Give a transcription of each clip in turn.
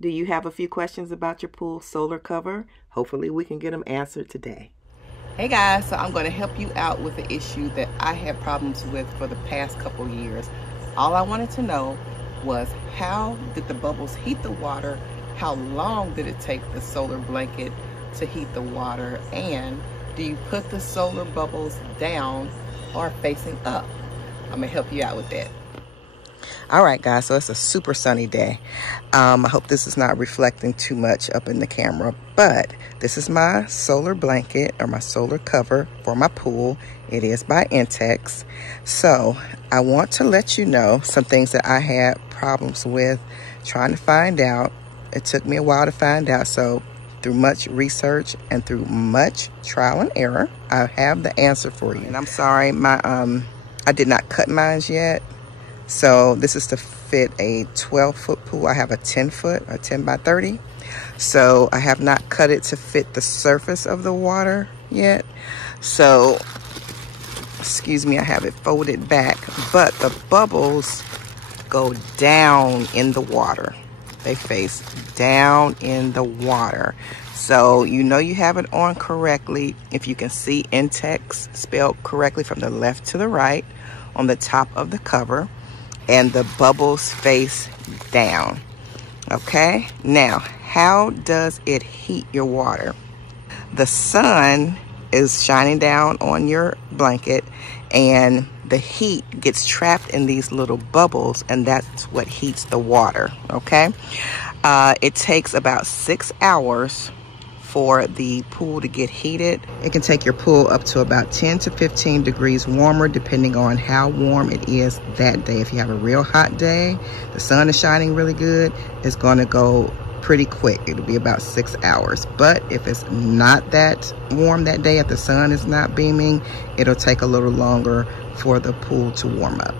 Do you have a few questions about your pool solar cover? Hopefully we can get them answered today. Hey guys, so I'm going to help you out with the issue that I had problems with for the past couple years. All I wanted to know was, how did the bubbles heat the water? How long did it take the solar blanket to heat the water? And do you put the solar bubbles down or facing up? I'm going to help you out with that. All right, guys, so it's a super sunny day. I hope this is not reflecting too much up in the camera, but this is my solar blanket or my solar cover for my pool. It is by INTEX. So I want to let you know some things that I had problems with trying to find out. It took me a while to find out, so through much research and through much trial and error, I have the answer for you. And I'm sorry, I did not cut mine yet. So this is to fit a 12-foot pool. I have a 10-foot, a 10 by 30. So I have not cut it to fit the surface of the water yet. So, excuse me, I have it folded back, but the bubbles go down in the water. They face down in the water. So you know you have it on correctly if you can see INTEX spelled correctly from the left to the right on the top of the cover. And the bubbles face down. Okay, now how does it heat your water? The sun is shining down on your blanket and the heat gets trapped in these little bubbles, and that's what heats the water. Okay, it takes about 6 hours for the pool to get heated. It can take your pool up to about 10 to 15 degrees warmer depending on how warm it is that day. If you have a real hot day, the sun is shining really good, it's gonna go pretty quick. It'll be about 6 hours. But if it's not that warm that day, if the sun is not beaming, it'll take a little longer for the pool to warm up.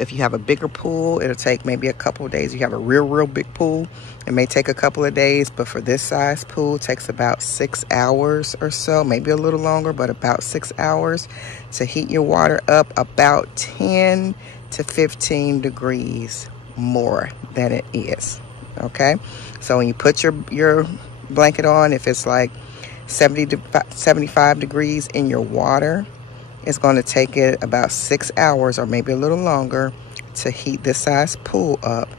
If you have a bigger pool, it'll take maybe a couple of days. If you have a real big pool, it may take a couple of days, but for this size pool, it takes about 6 hours or so, maybe a little longer, but about 6 hours to heat your water up about 10 to 15 degrees more than it is. Okay, so when you put your blanket on, if it's like 70 to 75 degrees in your water, it's going to take it about 6 hours or maybe a little longer to heat this size pool up,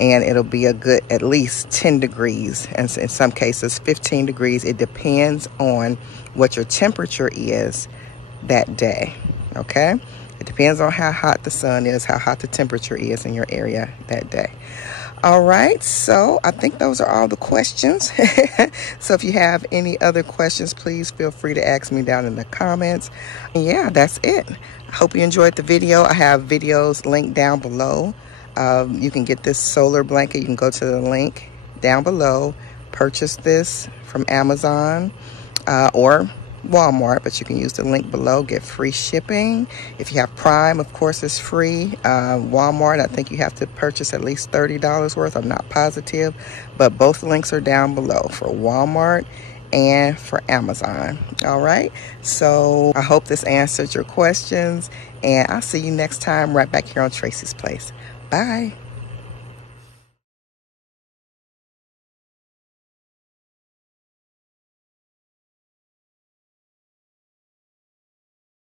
and it'll be a good at least 10 degrees, and in some cases 15 degrees. It depends on what your temperature is that day. Okay, it depends on how hot the sun is, how hot the temperature is in your area that day. All right, so I think those are all the questions. So if you have any other questions, please feel free to ask me down in the comments. And yeah, that's it. I hope you enjoyed the video. I have videos linked down below. You can get this solar blanket. You can go to the link down below, purchase this from Amazon or Walmart, but you can use the link below, get free shipping. If you have Prime, of course, it's free. Walmart, I think you have to purchase at least $30 worth. I'm not positive, but both links are down below for Walmart and for Amazon. All right, so I hope this answered your questions, and I'll see you next time right back here on Tracie's Place. Bye.